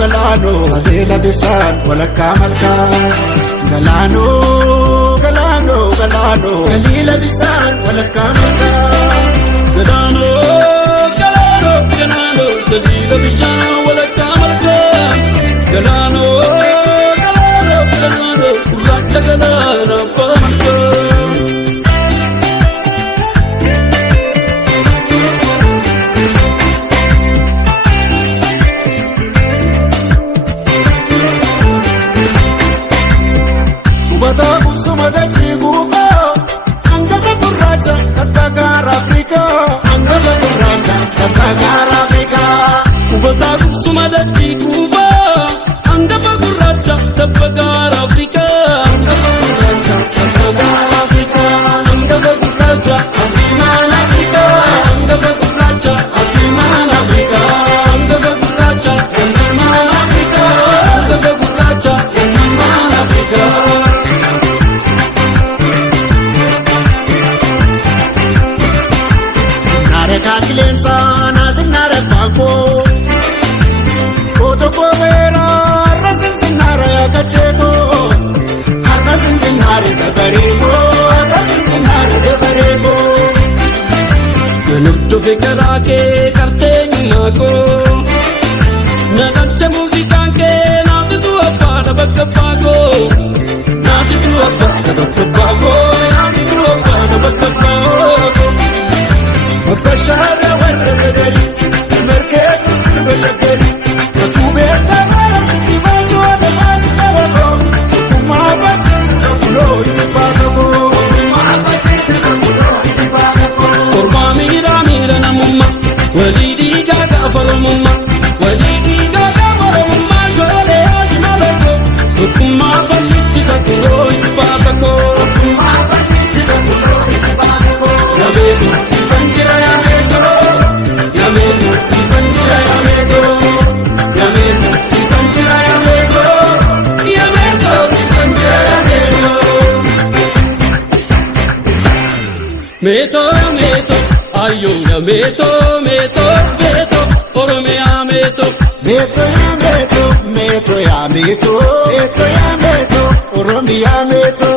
Galano Adela bisan walakka malka Galano Adela bisan walakka malka Galano Adela bisan walakka malka Galano Kurracha galana malka Sumadati kuva andafa gurracha tabbagara Afrika andafa gurracha tabbagara Afrika andafa gurracha afiman Afrika andafa gurracha afiman Afrika andafa gurracha afiman Afrika andafa gurracha afiman Afrika Nare kakilensa na zinare fanko Nuttu fikra ke karte nyako nagalcha musica ke nazitu appada bakkago nazitu appada bakkago nazitu appada bakkago Bashara warradali market bashakari kubeta sibazo da masharabo kuma basis da kulo isbagabo Walidi gaga farumma shole asmalako kuma falichi sakuro ipatako yamedu sifanjira yamedu yamedu sifanjira yamedu yamedu sifanjira yamedu yamedu sifanjira yamedu meto ayo yameto Oromia meto Oromia meto